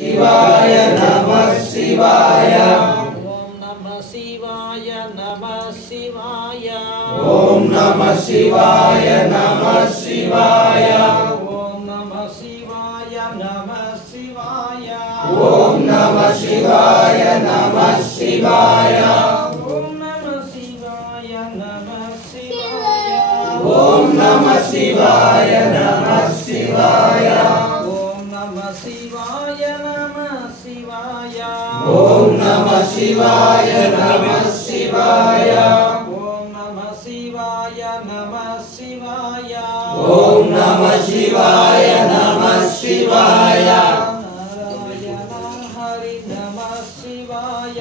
शिवाय नमः शिवाय ओम नमः शिवाय नमः शिवाय ओम नमः शिवाय नमः शिवाय ओम नमः शिवाय नमः शिवाय ओम नमः शिवाय नमः शिवाय ओम नमः शिवाय नमः शिवाय ओम नमः शिवाय नमः शिवाय ओम नमः शिवाय नमः शिवाय ओम नमः शिवाय नमः शिवाय ओम नमः शिवाय नमः शिवाय ओम नमः शिवाय नमः शिवाय नारायण हरि नमः शिवाय